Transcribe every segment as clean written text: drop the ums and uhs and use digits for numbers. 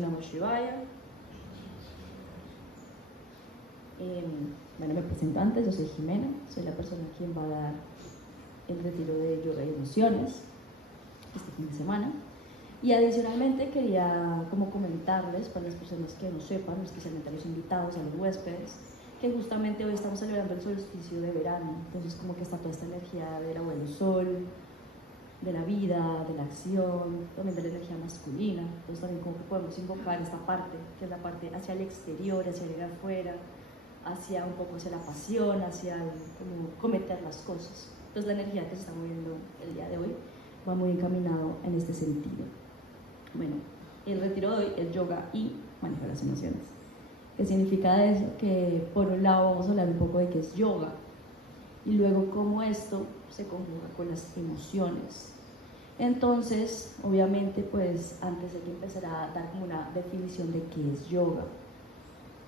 Namah Shivaya. Bueno, me presento antes, yo soy Jimena, soy la persona quien va a dar el retiro de yoga y emociones este fin de semana. Y adicionalmente quería como comentarles, para las personas que no sepan, especialmente a los invitados, a los huéspedes, que justamente hoy estamos celebrando el solsticio de verano. Entonces como que está toda esta energía del abuelo sol, de la vida, de la acción, también de la energía masculina. Entonces también como que podemos invocar esta parte, que es la parte hacia el exterior, hacia el afuera, hacia un poco hacia la pasión, hacia el, como cometer las cosas. Entonces la energía que se está moviendo el día de hoy va muy encaminado en este sentido. Bueno, el retiro de hoy es yoga y manejo las emociones. ¿Qué significa eso? Que por un lado vamos a hablar un poco de qué es yoga y luego cómo esto se conjuga con las emociones. Entonces, obviamente, pues antes de que empezar a dar como una definición de qué es yoga,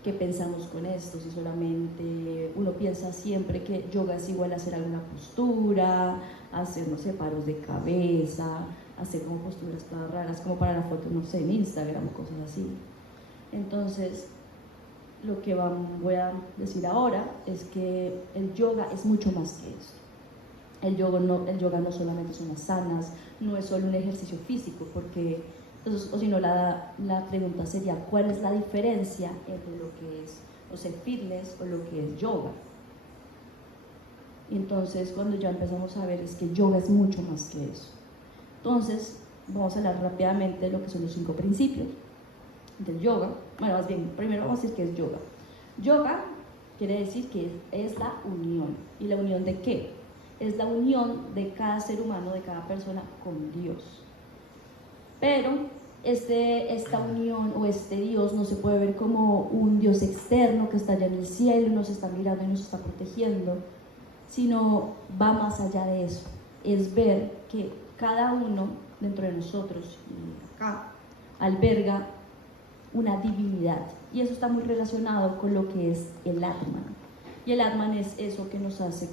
¿qué pensamos con esto? Si solamente uno piensa siempre que yoga es igual a hacer alguna postura, hacer, no sé, paros de cabeza, hacer como posturas todas raras, como para la foto, no sé, en Instagram, cosas así. Entonces, lo que voy a decir ahora es que el yoga es mucho más que eso. El yoga no solamente son asanas, no es solo un ejercicio físico, porque entonces, o si no, la pregunta sería, ¿cuál es la diferencia entre lo que es, o sea, fitness o lo que es yoga? Y entonces, cuando ya empezamos a ver, es que yoga es mucho más que eso. Entonces, vamos a hablar rápidamente de lo que son los 5 principios del yoga. Bueno, más bien, primero vamos a decir qué es yoga. Yoga quiere decir que es la unión. ¿Y la unión de qué? Es la unión de cada ser humano, de cada persona con Dios. Pero esta unión o este Dios no se puede ver como un Dios externo que está allá en el cielo, nos está mirando y nos está protegiendo, sino va más allá de eso. Es ver que cada uno dentro de nosotros y acá alberga una divinidad, y eso está muy relacionado con lo que es el Atman. Y el Atman es eso que nos hace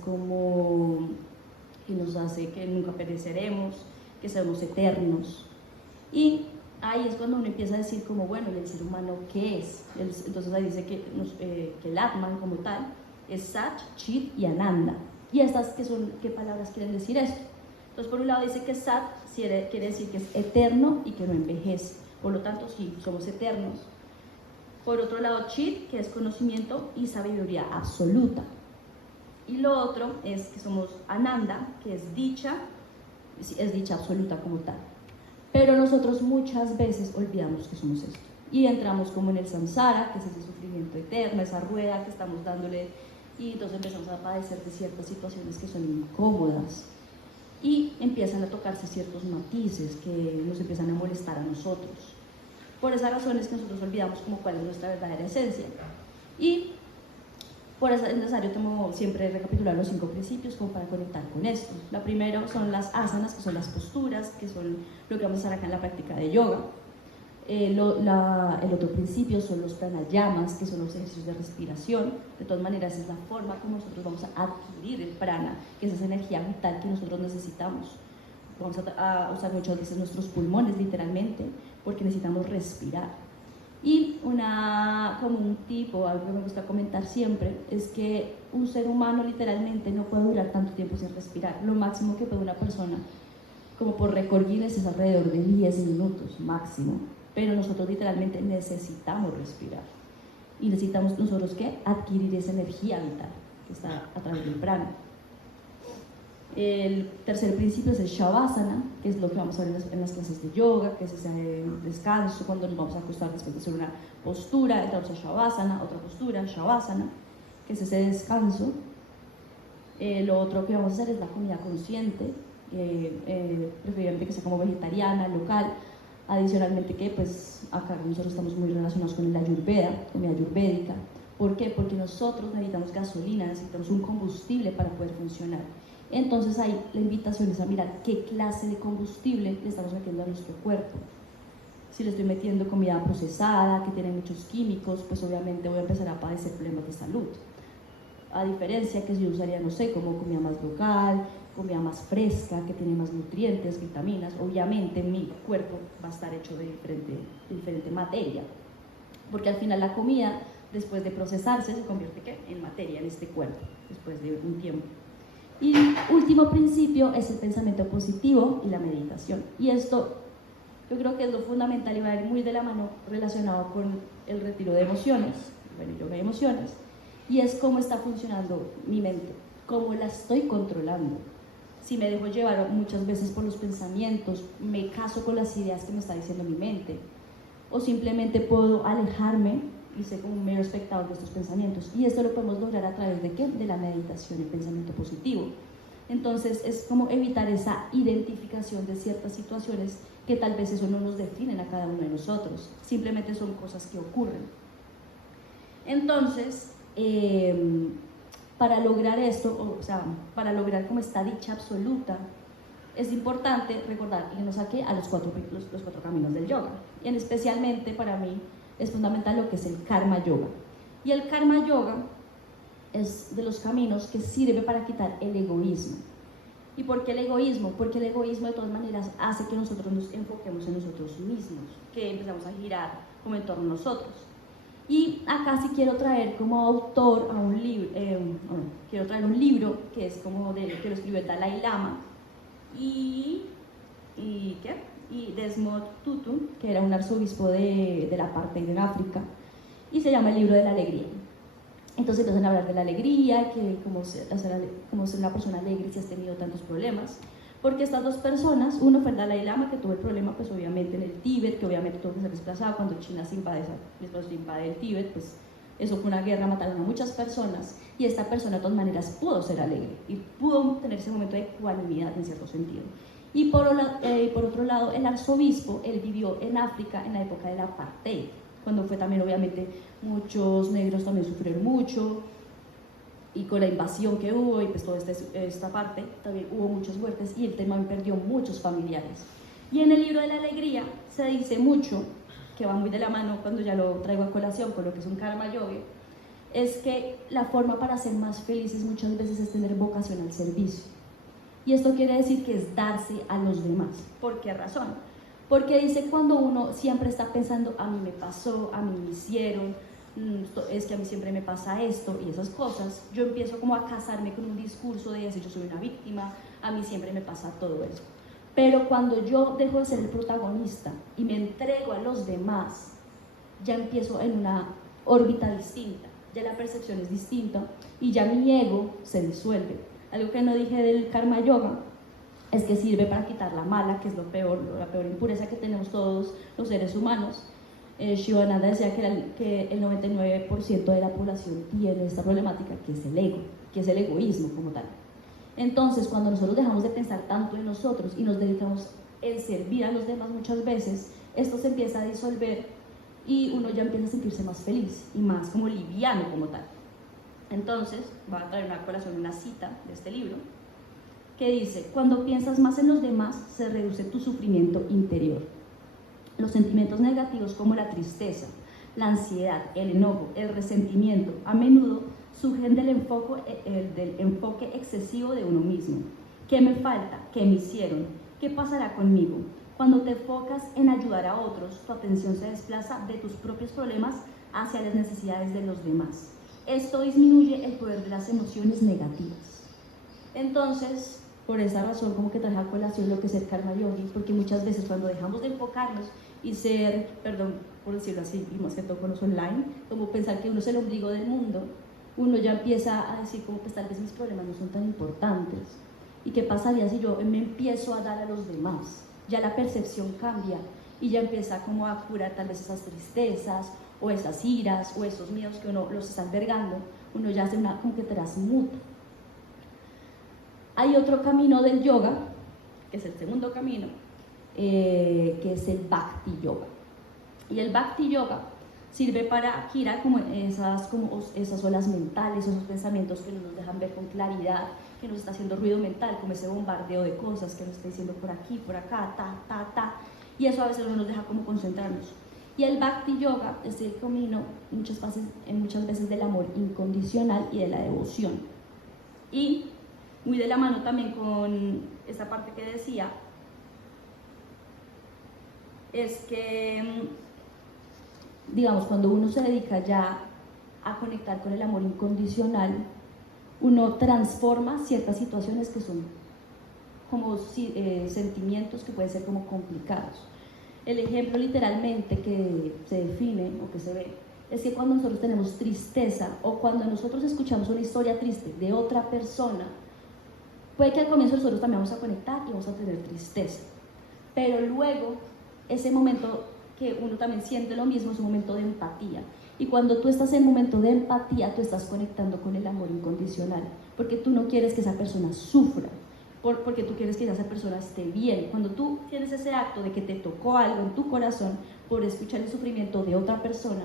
que nunca pereceremos, que seamos eternos. Y ahí es cuando uno empieza a decir como, bueno, ¿el ser humano qué es? Entonces ahí dice que el Atman como tal es Sat, Chit y Ananda. ¿Y estas qué palabras quieren decir esto? Entonces por un lado dice que Sat quiere decir que es eterno y que no envejece. Por lo tanto, sí, somos eternos. Por otro lado, Chit, que es conocimiento y sabiduría absoluta. Y lo otro es que somos Ananda, que es dicha absoluta como tal. Pero nosotros muchas veces olvidamos que somos esto. Y entramos como en el samsara, que es ese sufrimiento eterno, esa rueda que estamos dándole, y entonces empezamos a padecer de ciertas situaciones que son incómodas. Y empiezan a tocarse ciertos matices que nos empiezan a molestar a nosotros. Por esa razón es que nosotros olvidamos como cuál es nuestra verdadera esencia. Y por eso es necesario siempre recapitular los 5 principios como para conectar con esto. Lo primero son las asanas, que son las posturas, que son lo que vamos a hacer acá en la práctica de yoga. El otro principio son los pranayamas, que son los ejercicios de respiración. De todas maneras, es la forma como nosotros vamos a adquirir el prana, que es esa energía vital que nosotros necesitamos. Vamos a usar muchas veces nuestros pulmones, literalmente, porque necesitamos respirar. Y como un tipo, algo que me gusta comentar siempre, es que un ser humano literalmente no puede durar tanto tiempo sin respirar. Lo máximo que puede una persona, como por récord Guinness, es alrededor de 10 minutos máximo. Pero nosotros literalmente necesitamos respirar. Y necesitamos nosotros, ¿qué? Adquirir esa energía vital que está a través del prana. El tercer principio es el Shavasana, que es lo que vamos a ver en las clases de yoga, que es ese descanso, cuando nos vamos a acostar después de hacer una postura, entramos a Shavasana, otra postura, Shavasana, que es ese descanso. Lo otro que vamos a hacer es la comida consciente, preferiblemente que sea como vegetariana, local. Adicionalmente que pues acá nosotros estamos muy relacionados con la Ayurveda, comida ayurvédica. ¿Por qué? Porque nosotros necesitamos gasolina, necesitamos un combustible para poder funcionar. Entonces ahí la invitación es a mirar qué clase de combustible le estamos metiendo a nuestro cuerpo. Si le estoy metiendo comida procesada, que tiene muchos químicos, pues obviamente voy a empezar a padecer problemas de salud. A diferencia que si yo usaría, no sé, como comida más local, comida más fresca, que tiene más nutrientes, vitaminas. Obviamente mi cuerpo va a estar hecho de diferente materia, porque al final la comida, después de procesarse, se convierte en materia en este cuerpo, después de un tiempo. Y último principio es el pensamiento positivo y la meditación. Y esto yo creo que es lo fundamental y va a ir muy de la mano relacionado con el retiro de emociones, bueno, yoga de emociones, y es cómo está funcionando mi mente, cómo la estoy controlando. Si me dejo llevar muchas veces por los pensamientos, me caso con las ideas que me está diciendo mi mente, o simplemente puedo alejarme y ser como un mero espectador de estos pensamientos. Y esto lo podemos lograr a través de ¿qué? De la meditación y pensamiento positivo. Entonces es como evitar esa identificación de ciertas situaciones que tal vez eso no nos definen a cada uno de nosotros, simplemente son cosas que ocurren. Entonces, para lograr esto, o sea, para lograr como esta dicha absoluta, es importante recordar irnos aquí a los cuatro caminos del yoga. Y especialmente para mí es fundamental lo que es el karma yoga. Y el karma yoga es de los caminos que sirve para quitar el egoísmo. ¿Y por qué el egoísmo? Porque el egoísmo de todas maneras hace que nosotros nos enfoquemos en nosotros mismos, que empezamos a girar como en torno a nosotros. Y acá sí quiero traer como autor a un libro, quiero traer un libro que es como que lo escribió el Dalai Lama y Desmond Tutu, que era un arzobispo de la parte de África, y se llama El libro de la alegría. Entonces empiezan a hablar de la alegría, que cómo ser una persona alegre si has tenido tantos problemas, porque estas dos personas, uno fue el Dalai Lama, que tuvo el problema pues obviamente en el Tíbet, que obviamente tuvo que ser desplazado cuando China se invade el Tíbet, pues eso fue una guerra, mataron a muchas personas, y esta persona de todas maneras pudo ser alegre y pudo tener ese momento de ecuanimidad en cierto sentido. Y por otro lado, el arzobispo, él vivió en África en la época del apartheid, cuando fue también obviamente muchos negros también sufrieron mucho, y con la invasión que hubo y pues toda esta parte también hubo muchas muertes y él también perdió muchos familiares. Y en el libro de la alegría se dice mucho, que va muy de la mano cuando ya lo traigo a colación con lo que es un karma yoga, es que la forma para ser más felices muchas veces es tener vocación al servicio. Y esto quiere decir que es darse a los demás. ¿Por qué razón? Porque dice cuando uno siempre está pensando, a mí me pasó, a mí me hicieron, es que a mí siempre me pasa esto y esas cosas, yo empiezo como a casarme con un discurso de decir yo soy una víctima, a mí siempre me pasa todo eso. Pero cuando yo dejo de ser el protagonista y me entrego a los demás, ya empiezo en una órbita distinta, ya la percepción es distinta y ya mi ego se disuelve. Algo que no dije del karma yoga es que sirve para quitar la mala, que es la peor impureza que tenemos todos los seres humanos. Shivananda decía que el 99% de la población tiene esta problemática, que es el ego, que es el egoísmo como tal. Entonces, cuando nosotros dejamos de pensar tanto en nosotros y nos dedicamos en servir a los demás muchas veces, esto se empieza a disolver y uno ya empieza a sentirse más feliz y más como liviano como tal. Entonces, voy a traer una colación, una cita de este libro, que dice, cuando piensas más en los demás, se reduce tu sufrimiento interior. Los sentimientos negativos como la tristeza, la ansiedad, el enojo, el resentimiento, a menudo surgen del enfoque excesivo de uno mismo. ¿Qué me falta? ¿Qué me hicieron? ¿Qué pasará conmigo? Cuando te enfocas en ayudar a otros, tu atención se desplaza de tus propios problemas hacia las necesidades de los demás. Esto disminuye el poder de las emociones negativas. Entonces, por esa razón, como que traje a colación lo que es el karma yogi, porque muchas veces cuando dejamos de enfocarnos y ser, perdón por decirlo así, y más que todo con los online, como pensar que uno es el ombligo del mundo, uno ya empieza a decir como que tal vez mis problemas no son tan importantes. ¿Y qué pasaría si yo me empiezo a dar a los demás? Ya la percepción cambia y ya empieza como a curar tal vez esas tristezas o esas iras o esos miedos que uno los está albergando, uno ya hace una como que transmuta. Hay otro camino del yoga, que es el segundo camino, que es el Bhakti Yoga. Y el Bhakti Yoga sirve para girar como esas olas mentales, esos pensamientos que no nos dejan ver con claridad, que nos está haciendo ruido mental, como ese bombardeo de cosas que nos está diciendo por aquí, por acá, y eso a veces no nos deja como concentrarnos. Y el Bhakti Yoga es el camino muchas veces del amor incondicional y de la devoción. Y muy de la mano también con esta parte que decía, es que, digamos, cuando uno se dedica ya a conectar con el amor incondicional, uno transforma ciertas situaciones que son como sentimientos que pueden ser como complicados. El ejemplo literalmente que se define o que se ve es que cuando nosotros tenemos tristeza o cuando nosotros escuchamos una historia triste de otra persona, puede que al comienzo nosotros también vamos a conectar y vamos a tener tristeza, pero luego ese momento que uno también siente lo mismo es un momento de empatía. Y cuando tú estás en un momento de empatía, tú estás conectando con el amor incondicional, porque tú no quieres que esa persona sufra, porque tú quieres que esa persona esté bien. Cuando tú tienes ese acto de que te tocó algo en tu corazón por escuchar el sufrimiento de otra persona,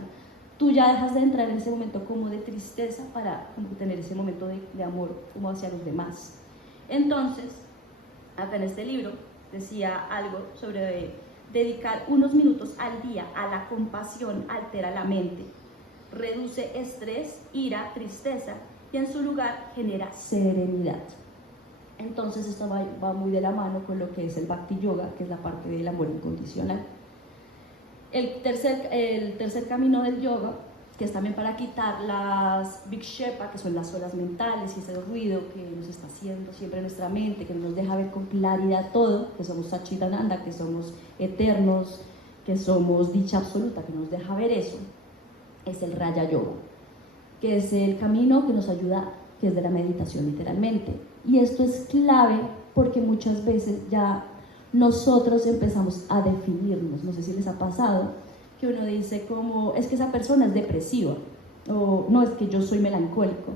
tú ya dejas de entrar en ese momento como de tristeza para como tener ese momento de amor como hacia los demás. Entonces, acá en este libro decía algo sobre dedicar unos minutos al día a la compasión altera la mente, reduce estrés, ira, tristeza y en su lugar genera serenidad. Entonces esto va muy de la mano con lo que es el Bhakti Yoga, que es la parte del amor incondicional. El tercer camino del yoga, que es también para quitar las vikshepa, que son las olas mentales y ese ruido que nos está haciendo siempre en nuestra mente, que no nos deja ver con claridad todo, que somos Satchitananda, que somos eternos, que somos dicha absoluta, que nos deja ver eso, es el Raja Yoga, que es el camino que nos ayuda, que es de la meditación literalmente. Y esto es clave porque muchas veces ya nosotros empezamos a definirnos, no sé si les ha pasado, que uno dice como, es que esa persona es depresiva, o no, es que yo soy melancólico,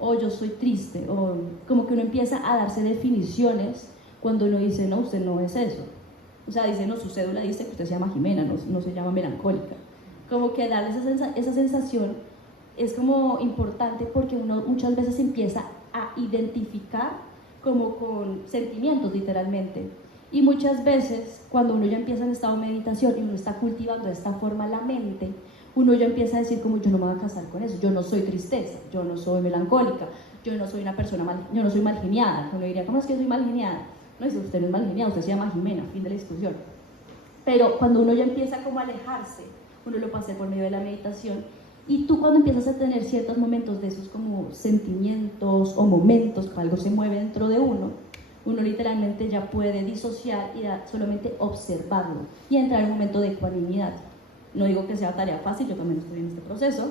o yo soy triste, o como que uno empieza a darse definiciones cuando uno dice, no, usted no es eso. O sea, dice, no, su cédula dice que usted se llama Jimena, no se llama melancólica. Como que darle esa sensación es como importante porque uno muchas veces empieza a identificar como con sentimientos literalmente. Y muchas veces cuando uno ya empieza en estado de meditación y uno está cultivando de esta forma la mente, uno ya empieza a decir como yo no me voy a casar con eso, yo no soy tristeza, yo no soy melancólica, yo no soy una persona yo no soy mal geniada. Uno diría, ¿cómo es que soy mal geniada? No, dice, usted no es mal geniada, usted se llama Jimena, fin de la discusión. Pero cuando uno ya empieza como a alejarse, uno lo pasa por medio de la meditación, y tú cuando empiezas a tener ciertos momentos de esos como sentimientos o momentos que algo se mueve dentro de uno literalmente ya puede disociar y solamente observarlo y entrar en un momento de ecuanimidad. No digo que sea tarea fácil, yo también estoy en este proceso,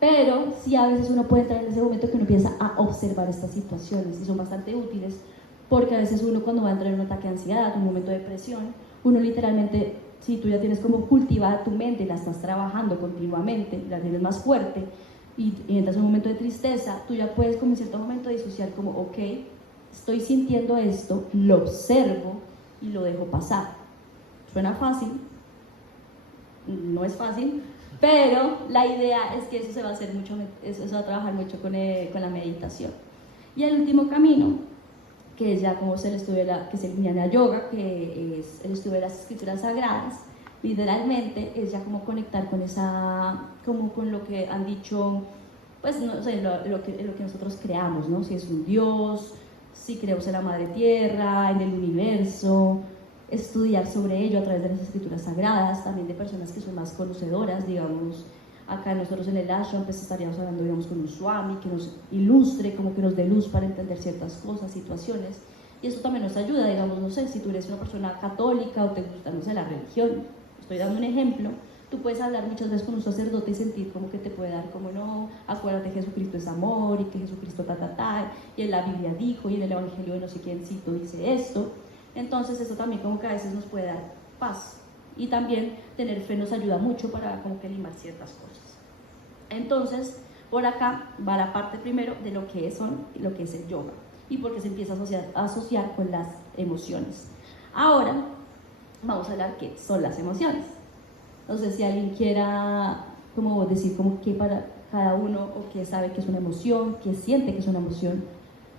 pero sí a veces uno puede entrar en ese momento que uno empieza a observar estas situaciones y son bastante útiles porque a veces uno cuando va a entrar en un ataque de ansiedad, un momento de depresión, uno literalmente, si tú ya tienes como cultivada tu mente, la estás trabajando continuamente, la tienes más fuerte y entras en un momento de tristeza, tú ya puedes como en cierto momento disociar como, ok, estoy sintiendo esto, lo observo y lo dejo pasar. Suena fácil, no es fácil, pero la idea es que eso se va a hacer mucho, eso va a trabajar mucho con la meditación. Y el último camino, que es ya como se el estudio que es el Jnana Yoga, que es el estudio de las escrituras sagradas, literalmente es ya como conectar con como con lo que han dicho, pues no sé, lo que nosotros creamos, ¿no? Si es un Dios, si creemos en la Madre Tierra, en el universo, estudiar sobre ello a través de las escrituras sagradas, también de personas que son más conocedoras, digamos, acá nosotros en el ashram pues estaríamos hablando, digamos, con un swami que nos ilustre, como que nos dé luz para entender ciertas cosas, situaciones, y eso también nos ayuda, digamos, no sé, si tú eres una persona católica o te gusta, no sé, la religión, estoy dando un ejemplo, tú puedes hablar muchas veces con un sacerdote y sentir como que te puede dar como no, acuérdate que Jesucristo es amor y que Jesucristo y en la Biblia dijo y en el Evangelio de no sé quiéncito dice esto. Entonces eso también como que a veces nos puede dar paz y también tener fe nos ayuda mucho para como que limar ciertas cosas. Entonces por acá va la parte primero de lo que es el yoga y porque se empieza a asociar con las emociones. Ahora vamos a hablar qué son las emociones. No sé si alguien quiera como decir como qué para cada uno o qué sabe que es una emoción, qué siente que es una emoción,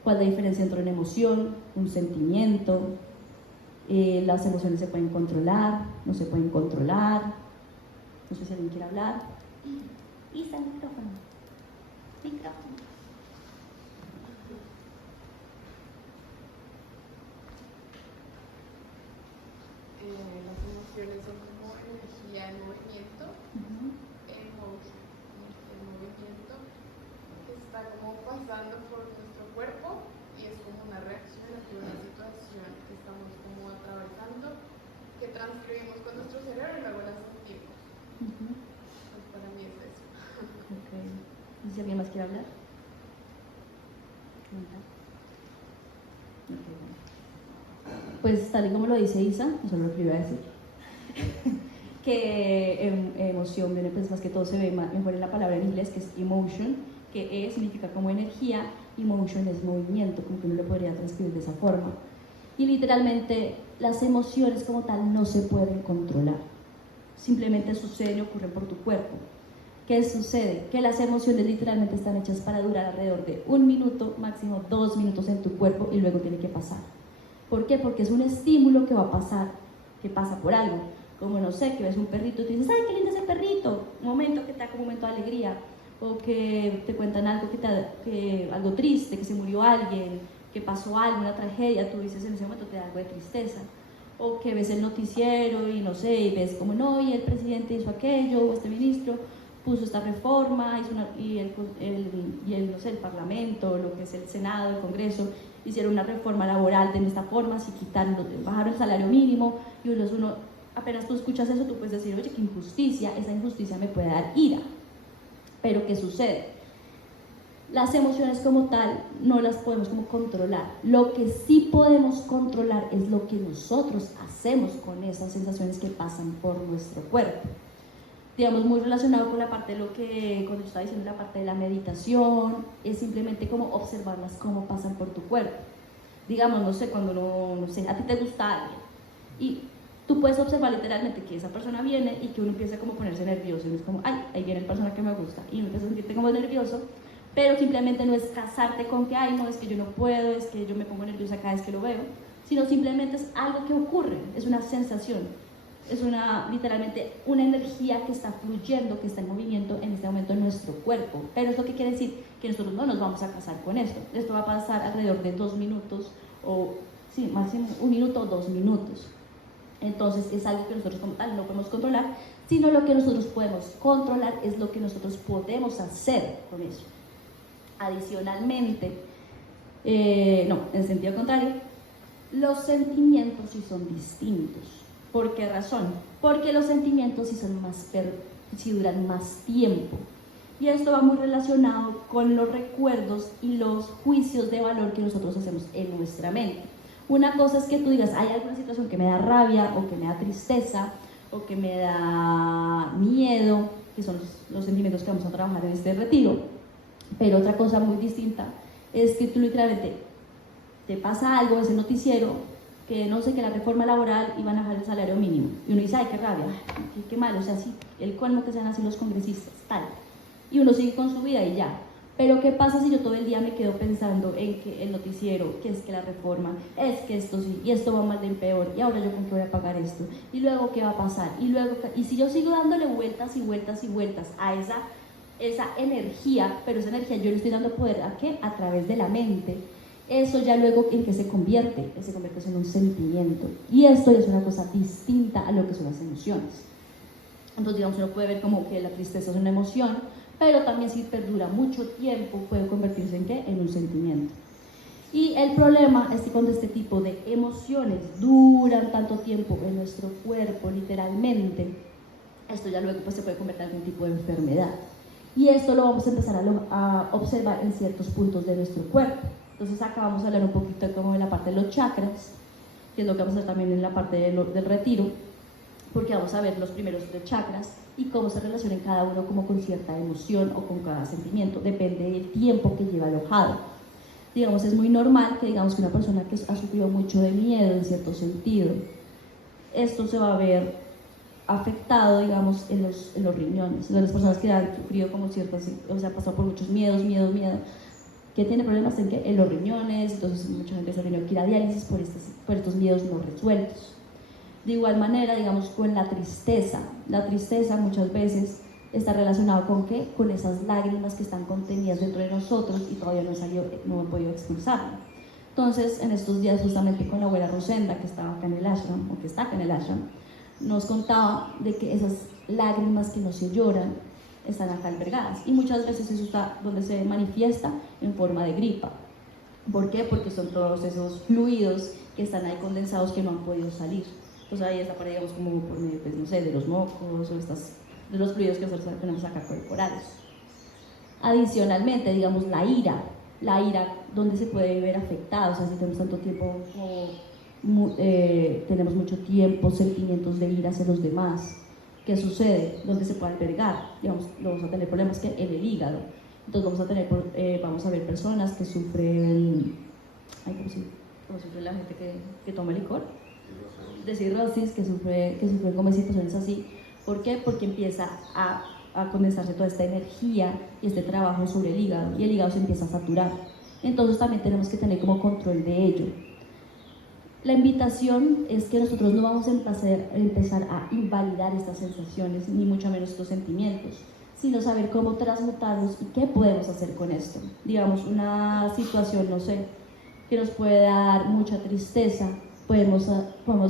cuál es la diferencia entre una emoción, un sentimiento. Las emociones se pueden controlar, no se pueden controlar. No sé si alguien quiere hablar. Isa, el micrófono. emociones son como energía en movimiento, emotion, energía en movimiento, que está como pasando por nuestro cuerpo y es como una reacción a una situación que estamos como atravesando, que transcribimos con nuestro cerebro y luego la sentimos. Pues para mí es eso. Okay. ¿Y si alguien más quiere hablar? Pues tal y como lo dice Isa, eso es lo que yo iba a decir, que emoción viene pues más que todo se ve mejor en la palabra en inglés, que es emotion, que significa como energía, y motion es movimiento, como que uno lo podría transcribir de esa forma. Y literalmente las emociones como tal no se pueden controlar, simplemente suceden y ocurren por tu cuerpo. ¿Qué sucede? Que las emociones literalmente están hechas para durar alrededor de 1 minuto, máximo 2 minutos en tu cuerpo y luego tiene que pasar. ¿Por qué? Porque es un estímulo que va a pasar, que pasa por algo. Como no sé, que ves un perrito y tú dices, ¡ay, qué lindo ese perrito! Un momento que te da como un momento de alegría. O que te cuentan algo, algo triste, que se murió alguien, que pasó algo, una tragedia, tú dices en ese momento te da algo de tristeza. O que ves el noticiero y no sé, y ves como no, y el presidente hizo aquello, o este ministro puso esta reforma, y no sé, el Parlamento, lo que es el Senado, el Congreso, hicieron una reforma laboral de esta forma, así bajaron el salario mínimo, y uno, apenas tú escuchas eso, tú puedes decir, oye, qué injusticia, esa injusticia me puede dar ira. Pero ¿qué sucede? Las emociones como tal no las podemos como controlar. Lo que sí podemos controlar es lo que nosotros hacemos con esas sensaciones que pasan por nuestro cuerpo. Digamos, muy relacionado con la parte de lo que, cuando yo estaba diciendo la parte de la meditación, es simplemente como observarlas cómo pasan por tu cuerpo. Digamos, no sé, cuando no sé, a ti te gusta alguien y tú puedes observar literalmente que esa persona viene y que uno empieza como a ponerse nervioso y uno es como, ay, ahí viene la persona que me gusta y uno empieza a sentirte como nervioso, pero simplemente no es casarte con que, ay, no, es que yo no puedo, es que yo me pongo nerviosa cada vez que lo veo, sino simplemente es algo que ocurre, es una sensación. Es literalmente una energía que está fluyendo, que está en movimiento en este momento en nuestro cuerpo. Pero ¿esto qué quiere decir? Que nosotros no nos vamos a casar con esto. Esto va a pasar alrededor de 2 minutos, o sí, máximo 1 minuto o 2 minutos. Entonces es algo que nosotros como tal no podemos controlar, sino lo que nosotros podemos controlar es lo que nosotros podemos hacer con eso. Adicionalmente, no, en sentido contrario, los sentimientos sí son distintos. ¿Por qué razón? Porque los sentimientos sí duran más tiempo. Y esto va muy relacionado con los recuerdos y los juicios de valor que nosotros hacemos en nuestra mente. Una cosa es que tú digas, hay alguna situación que me da rabia, o que me da tristeza, o que me da miedo, que son los sentimientos que vamos a trabajar en este retiro. Pero otra cosa muy distinta es que tú literalmente te pasa algo, ese noticiero, que no sé, que la reforma laboral iban a bajar el salario mínimo. Y uno dice, ay, qué rabia, qué mal, o sea, sí, el colmo que sean así los congresistas, tal. Y uno sigue con su vida y ya. Pero ¿qué pasa si yo todo el día me quedo pensando en que el noticiero, que es que la reforma, es que esto sí, y esto va mal de peor, y ahora yo con qué voy a pagar esto, y luego qué va a pasar, y si yo sigo dándole vueltas y vueltas y vueltas a esa energía, pero esa energía yo le estoy dando poder ¿a qué? A través de la mente. Eso ya luego en qué se convierte en un sentimiento, y esto es una cosa distinta a lo que son las emociones. Entonces digamos, uno puede ver como que la tristeza es una emoción, pero también si perdura mucho tiempo puede convertirse en ¿qué? En un sentimiento. Y el problema es que cuando este tipo de emociones duran tanto tiempo en nuestro cuerpo, literalmente, esto ya luego pues se puede convertir en algún tipo de enfermedad. Y esto lo vamos a empezar a observar en ciertos puntos de nuestro cuerpo. Entonces acá vamos a hablar un poquito como de la parte de los chakras, que es lo que vamos a hacer también en la parte del retiro, porque vamos a ver los primeros 3 chakras y cómo se relacionan cada uno como con cierta emoción o con cada sentimiento, depende del tiempo que lleva alojado. Digamos, es muy normal que digamos que una persona que ha sufrido mucho de miedo en cierto sentido, esto se va a ver afectado, digamos, en los riñones. Las personas que han sufrido como ciertas, o sea, pasado por muchos miedos, que tiene problemas en los riñones, entonces mucha gente se ha tenido que ir a diálisis por estos miedos no resueltos. De igual manera, digamos, con la tristeza muchas veces está relacionado con ¿qué? Con esas lágrimas que están contenidas dentro de nosotros y todavía no han podido expulsarlo. Entonces, en estos días, justamente con la abuela Rosenda, que estaba acá en el ashram, o que está acá en el ashram, nos contaba de que esas lágrimas que no se lloran están acá albergadas, y muchas veces eso está donde se manifiesta en forma de gripa. ¿Por qué? Porque son todos esos fluidos que están ahí condensados que no han podido salir. Pues ahí está, digamos, como por medio, pues, no sé, de los mocos o de los fluidos que nosotros tenemos acá corporales. Adicionalmente, digamos, la ira, donde se puede ver afectada, o sea, si tenemos tanto tiempo, tenemos mucho tiempo, sentimientos de ira hacia los demás, ¿qué sucede? ¿Dónde se puede albergar? Digamos, vamos a tener problemas que en el hígado. Entonces vamos a ver personas que sufren, ¿cómo sufre la gente que toma licor? De cirrosis, que sufren como situaciones así. ¿Por qué? Porque empieza a condensarse toda esta energía y este trabajo sobre el hígado, y el hígado se empieza a saturar. Entonces también tenemos que tener como control de ello. La invitación es que nosotros no vamos a empezar a invalidar estas sensaciones, ni mucho menos estos sentimientos, sino saber cómo transmutarlos y qué podemos hacer con esto. Digamos, una situación, no sé, que nos puede dar mucha tristeza, podemos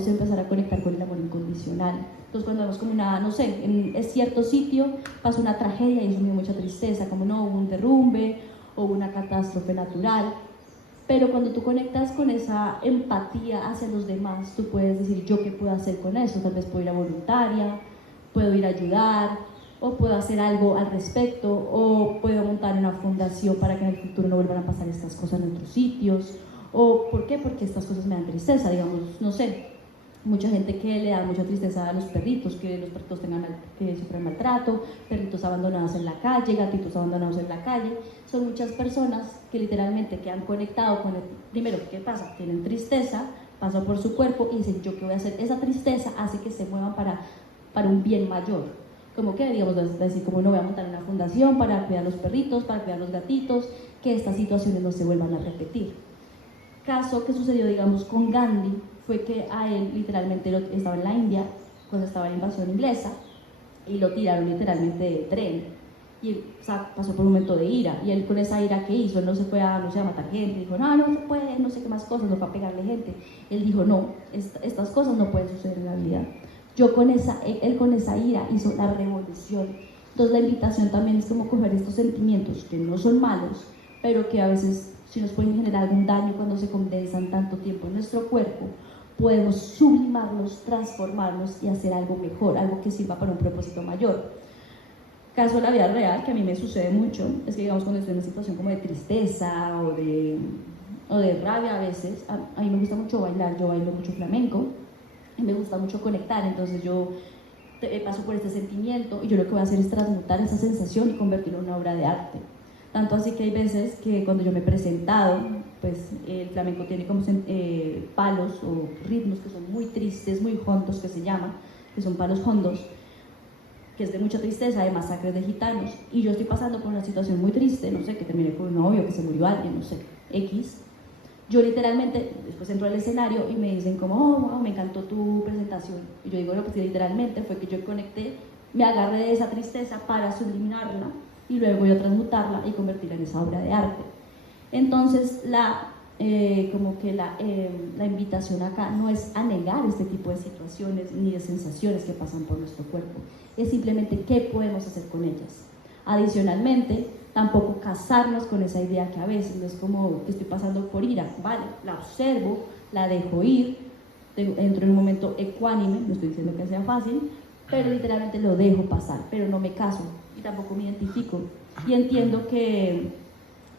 empezar a conectar con el amor incondicional. Entonces, cuando vemos como no sé, en cierto sitio pasa una tragedia y eso me da mucha tristeza, como no, hubo un derrumbe o una catástrofe natural, pero cuando tú conectas con esa empatía hacia los demás, tú puedes decir, ¿yo qué puedo hacer con eso? Tal vez puedo ir a voluntaria, puedo ir a ayudar, o puedo hacer algo al respecto, o puedo montar una fundación para que en el futuro no vuelvan a pasar estas cosas en otros sitios. ¿O por qué? Porque estas cosas me dan tristeza, digamos, no sé, mucha gente que le da mucha tristeza a los perritos, que los perritos que sufren maltrato, perritos abandonados en la calle, gatitos abandonados en la calle. Son muchas personas que literalmente que han conectado con primero, ¿qué pasa? Tienen tristeza, pasa por su cuerpo y dicen, ¿yo qué voy a hacer? Esa tristeza hace que se muevan para un bien mayor. Como que, digamos, decir, como no voy a montar una fundación para cuidar a los perritos, para cuidar a los gatitos, que estas situaciones no se vuelvan a repetir. Caso que sucedió, digamos, con Gandhi, fue que a él literalmente estaba en la India cuando estaba la invasión inglesa y lo tiraron literalmente de tren, y él, o sea, pasó por un momento de ira, y él con esa ira que hizo, él no se fue a matar gente, dijo, no se puede, no sé qué más cosas, no fue a pegarle gente. Él dijo, no, estas cosas no pueden suceder en la vida. Él con esa ira hizo la revolución. Entonces la invitación también es como coger estos sentimientos que no son malos, pero que a veces si nos pueden generar algún daño cuando se condensan tanto tiempo en nuestro cuerpo, podemos sublimarlos, transformarlos y hacer algo mejor, algo que sirva para un propósito mayor. Caso de la vida real, que a mí me sucede mucho, es que digamos cuando estoy en una situación como de tristeza o de rabia a veces, a mí me gusta mucho bailar, yo bailo mucho flamenco, y me gusta mucho conectar, entonces yo paso por este sentimiento y yo lo que voy a hacer es transmutar esa sensación y convertirlo en una obra de arte. Tanto así que hay veces que cuando yo me he presentado, pues el flamenco tiene como palos o ritmos que son muy tristes, muy hondos, que se llaman, que son palos hondos, que es de mucha tristeza, de masacres de gitanos, y yo estoy pasando por una situación muy triste, no sé, que terminé con un novio, que se murió alguien, no sé, X. Yo literalmente, después entro al escenario y me dicen como, oh, wow, me encantó tu presentación. Y yo digo, no, pues literalmente fue que yo conecté, me agarré de esa tristeza para subliminarla y luego yo transmutarla y convertirla en esa obra de arte. Entonces, la invitación acá no es a negar este tipo de situaciones ni de sensaciones que pasan por nuestro cuerpo, es simplemente qué podemos hacer con ellas. Adicionalmente, tampoco casarnos con esa idea que a veces es como que estoy pasando por ira, vale, la observo, la dejo ir, entro en un momento ecuánime, no estoy diciendo que sea fácil, pero literalmente lo dejo pasar, pero no me caso y tampoco me identifico. Y entiendo que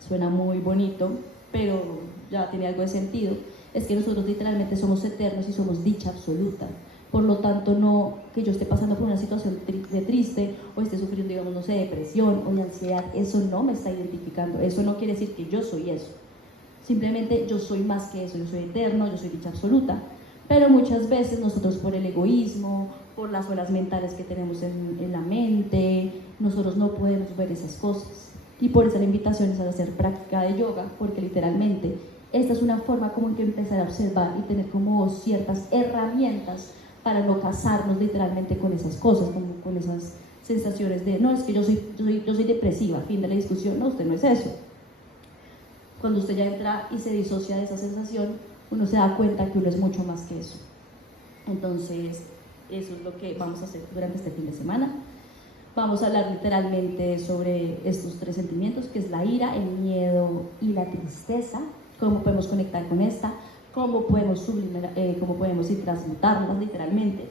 suena muy bonito, pero ya tiene algo de sentido, es que nosotros literalmente somos eternos y somos dicha absoluta. Por lo tanto, no que yo esté pasando por una situación triste o esté sufriendo, digamos, no sé, depresión o de ansiedad, eso no me está identificando, eso no quiere decir que yo soy eso. Simplemente yo soy más que eso, yo soy eterno, yo soy dicha absoluta. Pero muchas veces nosotros por el egoísmo, por las olas mentales que tenemos en la mente, nosotros no podemos ver esas cosas. Y por eso la invitación es a hacer práctica de yoga, porque literalmente esta es una forma como que empezar a observar y tener como ciertas herramientas para no casarnos literalmente con esas cosas, como con esas sensaciones de, no, es que yo soy depresiva, fin de la discusión. No, usted no es eso. Cuando usted ya entra y se disocia de esa sensación, uno se da cuenta que uno es mucho más que eso. Entonces, Eso es lo que vamos a hacer durante este fin de semana. Vamos a hablar literalmente sobre estos tres sentimientos, que es la ira, el miedo y la tristeza, cómo podemos conectar con esta, cómo podemos sublimar, cómo podemos ir transmutarlas literalmente.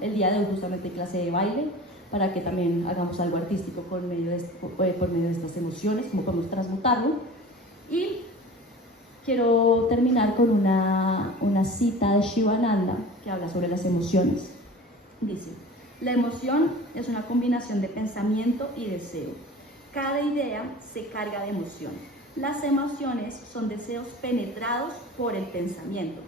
El día de hoy justamente clase de baile, para que también hagamos algo artístico por medio de estas emociones, cómo podemos transmutarlo. Y quiero terminar con una cita de Shivananda que habla sobre las emociones. Dice: la emoción es una combinación de pensamiento y deseo. Cada idea se carga de emoción. Las emociones son deseos penetrados por el pensamiento.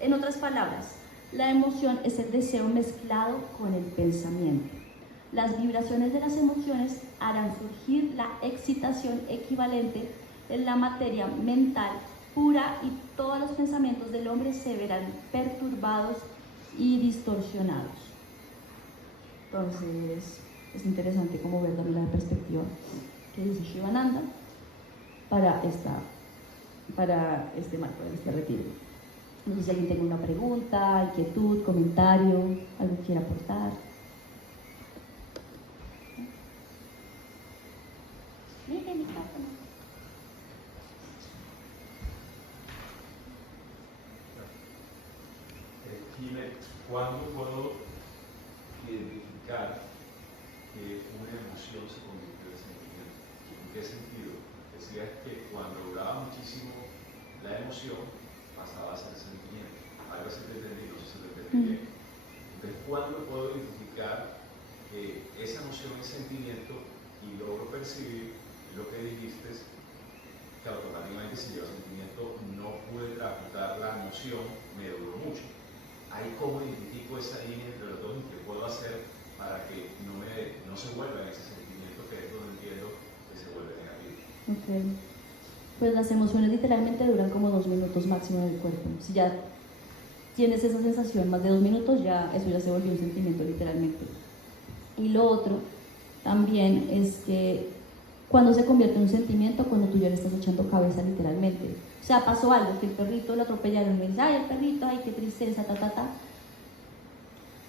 En otras palabras, la emoción es el deseo mezclado con el pensamiento. Las vibraciones de las emociones harán surgir la excitación equivalente en la materia mental pura, y todos los pensamientos del hombre se verán perturbados y distorsionados. Entonces, es interesante cómo ver también la perspectiva que dice Shivananda para este marco, de este retiro. No sé si alguien tiene una pregunta, inquietud, comentario, algo que quiera aportar. ¿Cuándo puedo identificar que una emoción se convirtió en sentimiento? ¿En qué sentido? Decías que cuando duraba muchísimo la emoción pasaba a ser sentimiento. Algo así te entendí, no sé si te entendí bien. Entonces, ¿cuándo puedo identificar que esa emoción es sentimiento y logro percibir lo que dijiste, que automáticamente si yo sentimiento no pude transmutar la emoción, me duró mucho? Ahí cómo identifico esa línea entre los dos y qué puedo hacer para que no se vuelva ese sentimiento, que es donde entiendo que se vuelve negativo. Okay. Pues las emociones literalmente duran como 2 minutos máximo en el cuerpo. Si ya tienes esa sensación más de 2 minutos, eso ya se volvió un sentimiento literalmente. Y lo otro también es que cuando se convierte en un sentimiento, cuando tú ya le estás echando cabeza literalmente. O sea, pasó algo, que el perrito lo atropellaron, me dice, ay, el perrito, ay, qué tristeza,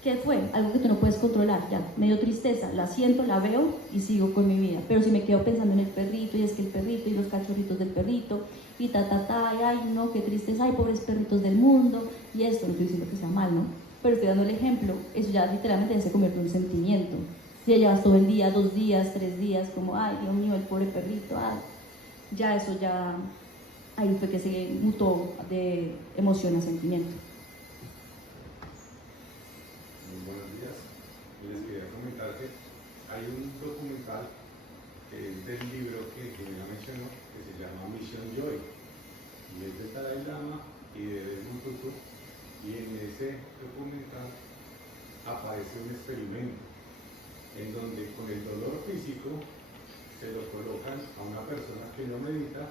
¿Qué fue? Algo que tú no puedes controlar, ya, me dio tristeza, la siento, la veo y sigo con mi vida. Pero si me quedo pensando en el perrito, y es que el perrito y los cachorritos del perrito, y ay, no, qué tristeza, ay, pobres perritos del mundo, y esto, no estoy diciendo que sea mal, ¿no? Pero estoy dando el ejemplo, eso ya literalmente ya se convierte en un sentimiento. Si ya llevas todo el día, 2 días, 3 días, como, ay, Dios mío, el pobre perrito, ay, ya eso ya, ahí fue que se mutó de emoción a sentimiento. Muy buenos días. Les quería comentar que hay un documental que es del libro que ya mencionó, que se llama Mission Joy, y es de Dalai Lama y de Desmond Tutu, y en ese documental aparece un experimento en donde con el dolor físico se lo colocan a una persona que no medita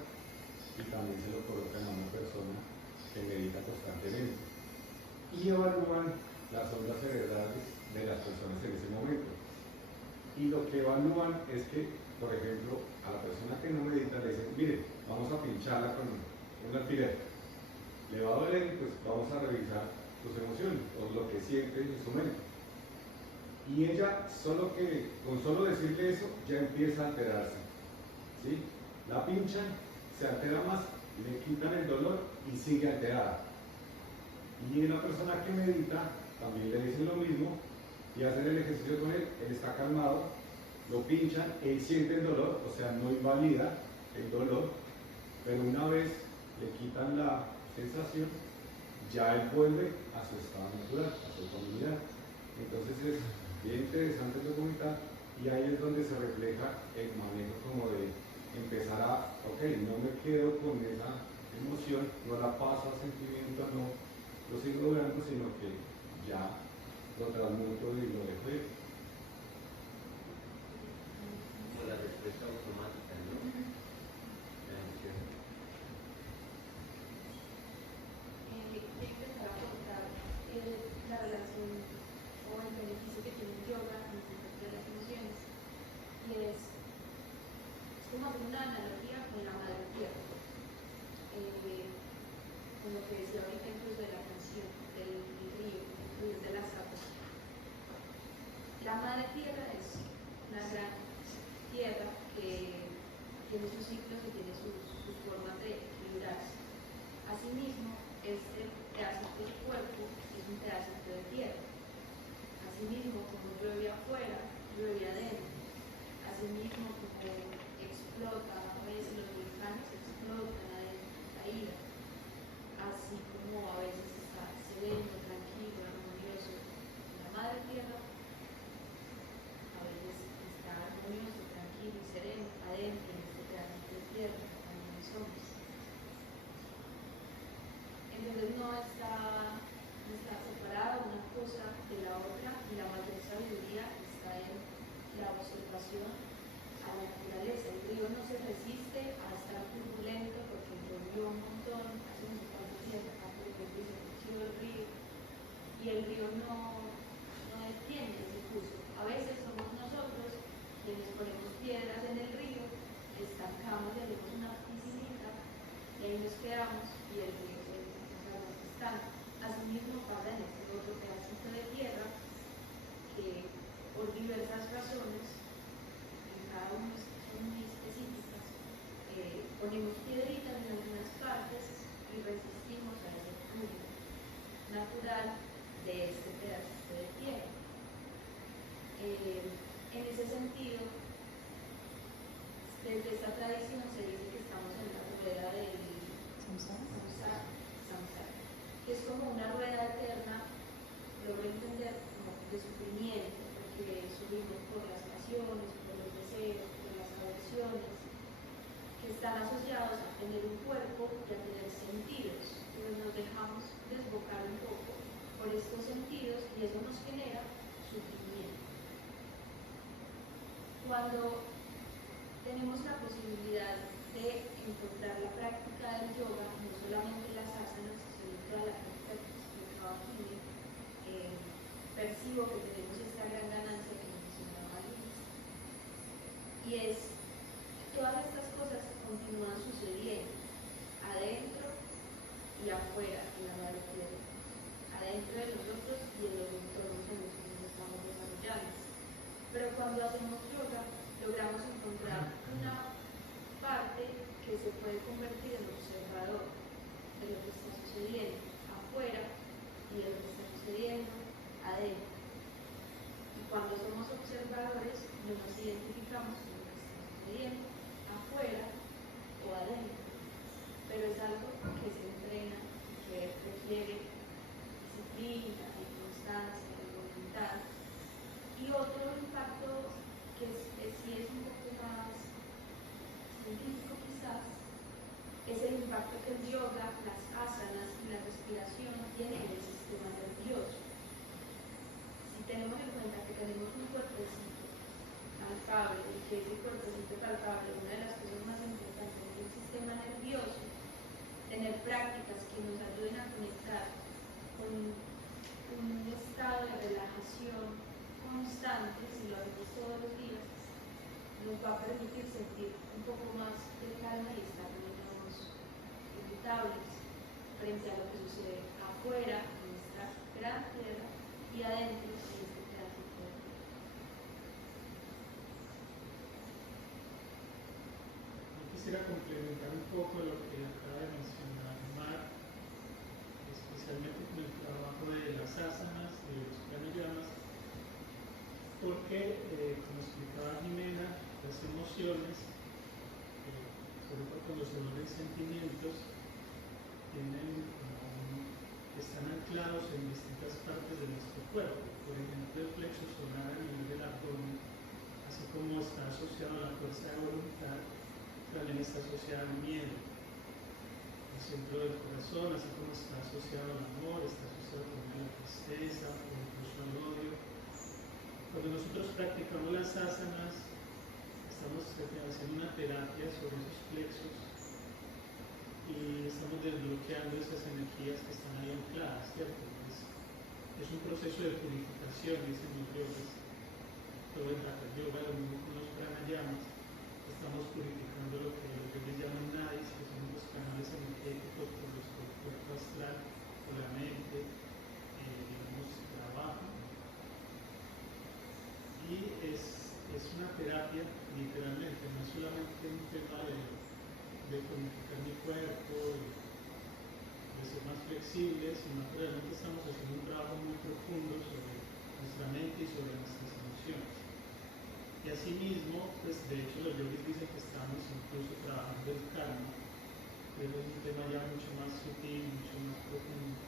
y también se lo colocan a una persona que medita constantemente y evalúan las ondas cerebrales de las personas en ese momento. Y lo que evalúan es que, por ejemplo, a la persona que no medita le dicen, mire, vamos a pincharla con un alfiler, le va a doler, pues vamos a revisar sus emociones o lo que siente en su mente. Y ella, con solo decirle eso, ya empieza a alterarse, ¿sí? La pinchan, se altera más, le quitan el dolor y sigue alterada. Y la persona que medita, también le dicen lo mismo, y hacen el ejercicio con él está calmado, lo pinchan, él siente el dolor, o sea, no invalida el dolor, pero una vez le quitan la sensación, ya él vuelve a su estado natural, a su ecuanimidad. Entonces es bien interesante el documental, y ahí es donde se refleja el manejo como de empezar ok, no me quedo con esa emoción, no la paso al sentimiento, no lo sigo durando, sino que ya lo transmuto y lo dejo ir. Como la respuesta automática, ¿no? Quiero empezar a contar la relación o el beneficio que tiene el yoga en de las emociones. Y es como hacer una analogía con la madre tierra, con lo que decía ahorita incluso de la canción, del río, de las aguas. La madre tierra es una gran tierra que tiene sus ciclos y tiene sus formas de equilibrarse. Asimismo, este pedacito del cuerpo es un pedacito de tierra. Asimismo, como llueve afuera, llueve adentro. Asimismo, como explota, a veces los volcanes explotan adentro de la ira. Así como a veces está sereno, tranquilo, armonioso en la madre tierra, a veces está armonioso, tranquilo y sereno adentro en este pedacito de tierra, también somos. Entonces no está separada una cosa de la otra y la mayor sabiduría está en la observación a la naturaleza. El río no se resiste a estar turbulento porque llovió un montón hace unos cuantos días acá, por ejemplo, y se creció el río y el río no detiene ese curso. A veces somos nosotros quienes ponemos piedras en el río, estancamos y hacemos una piscinita y ahí nos quedamos y el río se estanca. Asimismo pasa en este otro pedacito de tierra que por diversas razones, en cada uno son muy específicas, ponemos piedritas en algunas partes y resistimos a ese flujo natural de este pedacito de tierra. En ese sentido, desde esta tradición se dice que estamos en la rueda del samsara, que es como una rueda eterna, logro entender, como de sufrimiento, porque subimos por las pasiones, por los deseos, por las aversiones, que están asociados a tener un cuerpo y a tener sentidos, pero nos dejamos desbocar un poco por estos sentidos y eso nos genera sufrimiento. Cuando tenemos la posibilidad de encontrar la práctica del yoga, no solamente las asanas, sino toda la práctica que explicaba aquí, percibo que tenemos esta gran ganancia que mencionaba Luis. Y es, todas estas cosas continúan sucediendo adentro y afuera en la madre tierra, adentro de nosotros y en los entornos en los que nos estamos desarrollando. Pero cuando hacemos yoga, logramos encontrar una parte que se puede convertir en observador de lo que está sucediendo afuera y de lo que está sucediendo adentro. Y cuando somos observadores, no nos identificamos con lo que está sucediendo afuera o adentro. Pero es algo que se entrena y que requiere disciplina y constancia y voluntad. Y otro impacto que sí es un poco más científico quizás, es el impacto que el yoga, las asanas y la respiración tienen en el sistema nervioso. Si tenemos en cuenta que tenemos un cuerpecito palpable y que ese cuerpecito palpable, una de las cosas más importantes es el sistema nervioso, tener prácticas que nos ayuden a conectar con un estado de relajación constante, si lo hacemos todos los días, nos va a permitir sentir un poco más de calma y estar menos irritables frente a lo que sucede afuera en nuestra gran tierra y adentro en este pedacito de tierra. Yo quisiera complementar un poco lo que acaba de mencionar Mar, especialmente con el trabajo de las asanas, de los pranayamas, porque, como explicaba Jimena, las emociones, sobre todo cuando se vuelven sentimientos, están anclados en distintas partes de nuestro cuerpo. Por ejemplo, el plexo solar a nivel del abdomen, así como está asociado a la fuerza de voluntad, también está asociado al miedo. El centro del corazón, así como está asociado al amor, está asociado también a la tristeza o incluso al odio. Cuando nosotros practicamos las asanas, estamos haciendo una terapia sobre esos plexos y estamos desbloqueando esas energías que están ahí ancladas, ¿cierto? Es un proceso de purificación, dicen los yogas. Todo el hatha yoga, lo mismo con los pranayamas, estamos purificando lo que los yogas llaman nadis, que son los canales energéticos por los que el cuerpo astral o la mente, digamos, trabaja. y es una terapia, literalmente, no es solamente un tema de codificar mi cuerpo, de ser más flexible, sino que realmente estamos haciendo un trabajo muy profundo sobre nuestra mente y sobre nuestras emociones. Y asimismo, pues de hecho los yogis dicen que estamos incluso trabajando el karma, pero es un tema ya mucho más sutil, mucho más profundo.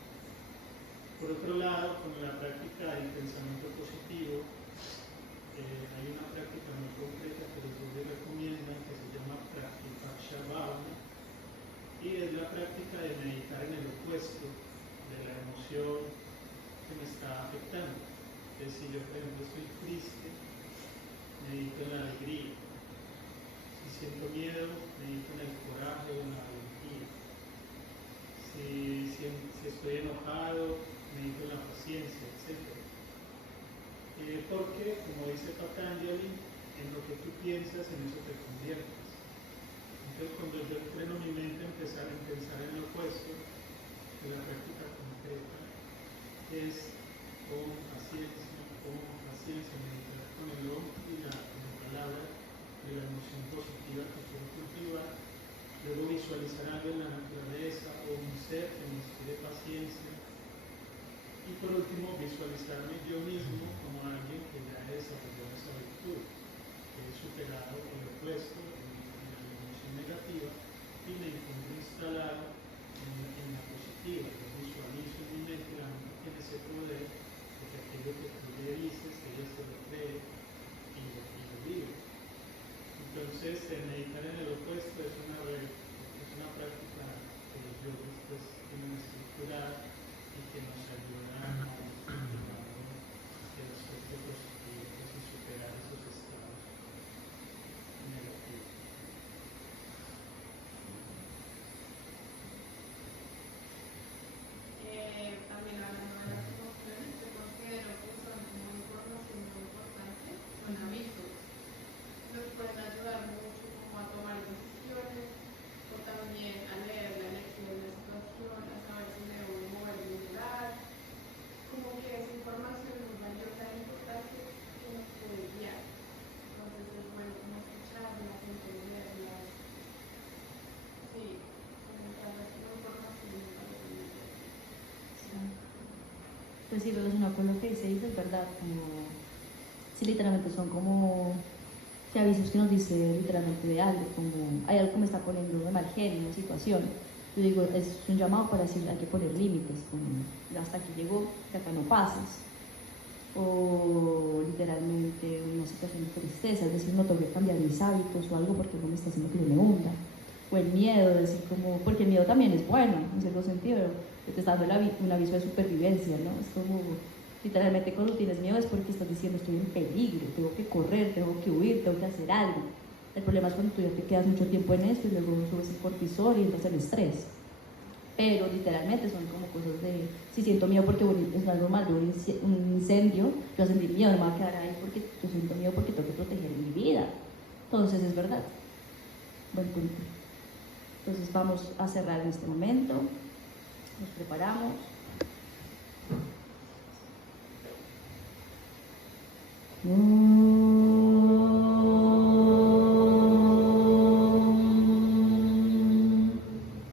Por otro lado, con la práctica del pensamiento positivo, hay una práctica muy concreta que los yogis recomiendan que se llama Pratyaksha Bhavana, y es la práctica de meditar en el opuesto de la emoción que me está afectando. Es decir, yo por ejemplo estoy triste, medito en la alegría. Si siento miedo, medito en el coraje o en la valentía. Si estoy enojado, medito en la paciencia, etc. Porque, como dice Patanjali, en lo que tú piensas, en eso te conviertes. Entonces, cuando yo entreno mi mente a empezar a pensar en lo opuesto, de la práctica concreta es con paciencia, meditar con el Om y la palabra de la emoción positiva que quiero cultivar, luego visualizar algo en la naturaleza o un ser que me inspire paciencia, y por último visualizarme yo mismo como alguien que ya he desarrollado esa virtud, que he superado el opuesto, la emoción negativa, y me encuentro instalado en la positiva. Yo visualizo en mi mente, la mente tiene ese poder, porque aquello que tú le dices, ella se lo cree y lo vive. Entonces, meditar en el opuesto es una práctica que los yogis pues, tienen estructurada y que nos ayuda a cultivar el aspecto positivo pues, y superar esos estados negativos. También hablando de las emociones, yo considero que son una información muy importante, son avisos. Nos pueden ayudar mucho como a tomar decisiones o también a leer la lectura de la situación, a saber si me debo mover de lugar. Como que esa información muy valiosa e importante que nos puede guiar. Entonces es bueno como escucharlas, entenderlas. Sí, como que hablar con información muy valiosa. Pues sí, relacionado con lo que dice, es verdad, como, sí, literalmente son como que avisos que nos dice literalmente de algo, como hay algo que me está poniendo de mal genio, una situación. Yo digo, es un llamado para decir, hay que poner límites, como hasta aquí llegó, que acá no pases. O literalmente una situación de tristeza, es decir, no tengo que cambiar mis hábitos o algo porque no me está haciendo que yo me hunda. O el miedo, decir como, porque el miedo también es bueno, en cierto sentido, te está dando un aviso de supervivencia, ¿no? Es como, literalmente cuando tienes miedo es porque estás diciendo estoy en peligro, tengo que correr, tengo que huir, tengo que hacer algo. El problema es cuando tú ya te quedas mucho tiempo en esto y luego subes el cortisol y entras en estrés. Pero literalmente son como cosas de, si siento miedo porque es normal, un incendio, yo voy a sentir miedo, no me voy a quedar ahí porque yo siento miedo porque tengo que proteger mi vida. Entonces es verdad. Buen punto. Entonces vamos a cerrar en este momento, nos preparamos.